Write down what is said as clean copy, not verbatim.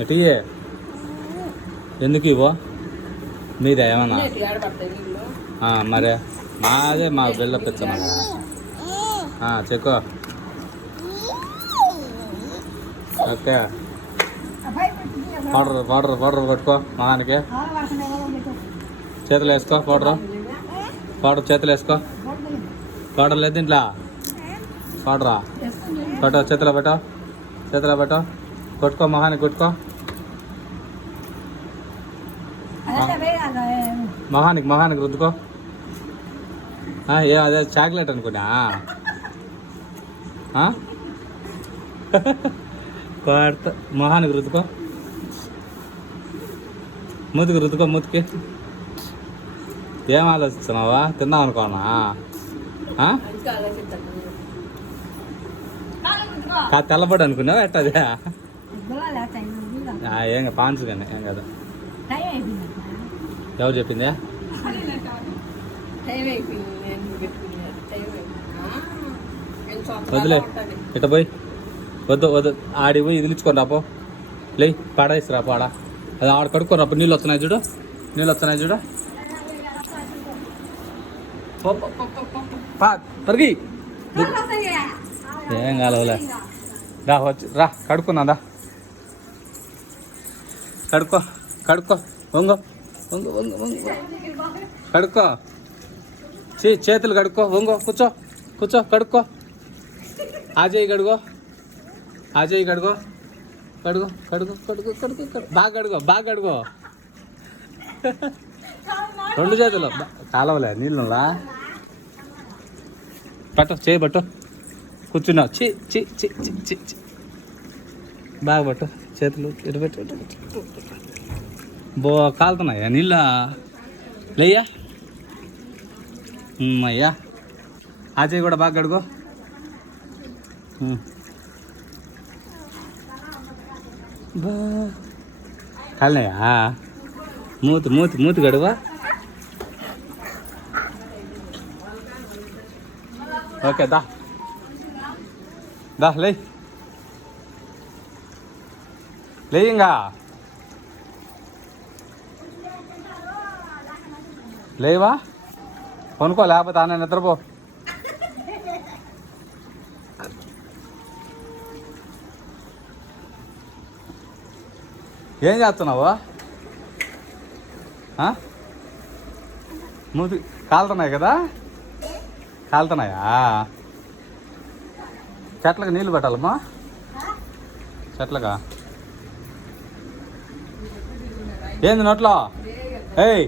ఎట్టియే ఎందుకు ఇవ్వ మీదే ఏమన్నా మరే మాదే మా బిల్ల పెచ్చమా చెక్కో ఓకే పౌడర్ కొట్టుకో మహానికి చేతులు వేసుకో పౌడర్ చేతులు వేసుకో పౌడర్ లేదు ఇంట్లో పౌడరా చేతిలో పెట్టో కొట్టుకో మహానికి కొట్టుకో మహానికి రుద్దుకో అదే చాక్లెట్ అనుకున్నా పడతా మొహానికి రుద్దుకో మూతికి ఏం ఆలోచిస్తున్నావా తిన్నావు అనుకోనా తెల్లబడి అనుకున్నావా ఎట్టదే ఏం పాన్స్ కానీ ఏం కదా ఎవరు చెప్పిందే వద్దులే ఇట్ట పోయి వద్దు ఆడి పోయి ఇదిలించుకొని రాపో లే పాడేసి రాపో ఆడ అది ఆడ కడుక్కొని రాపో నీళ్ళు వస్తున్నాయి చూడు పరిగి ఏం కాలవలే రా కడుక్కున్నా కడుక్కో వంగో కడుక్కో చేతులు కడుక్కో వంగో కూర్చో కడుక్కో ఆజయ్ కడుగో బాగా కడుగో రెండు చేతులు కాలవలే నీళ్ళులా పట్టు కూర్చున్నావు చి బాగా పట్టు చేతులు ఇటు పెట్టు కాలుతున్నాయా నీళ్ళ లేయ్యా అయ్యా ఆజయ్ కూడా బాగా కడుగో కాలినాయా మూతి గడువా ఓకే దా లేయింగా లేవా కొనుక్కో లేకపోతే అన్న నిద్రపో ఏం చేస్తున్నావు మూతి కాలుతున్నాయి కదా కాలుతున్నాయా చెట్లకు నీళ్ళు పెట్టాలమ్మా చెట్లకా ఏంది నోట్లో ఏయ్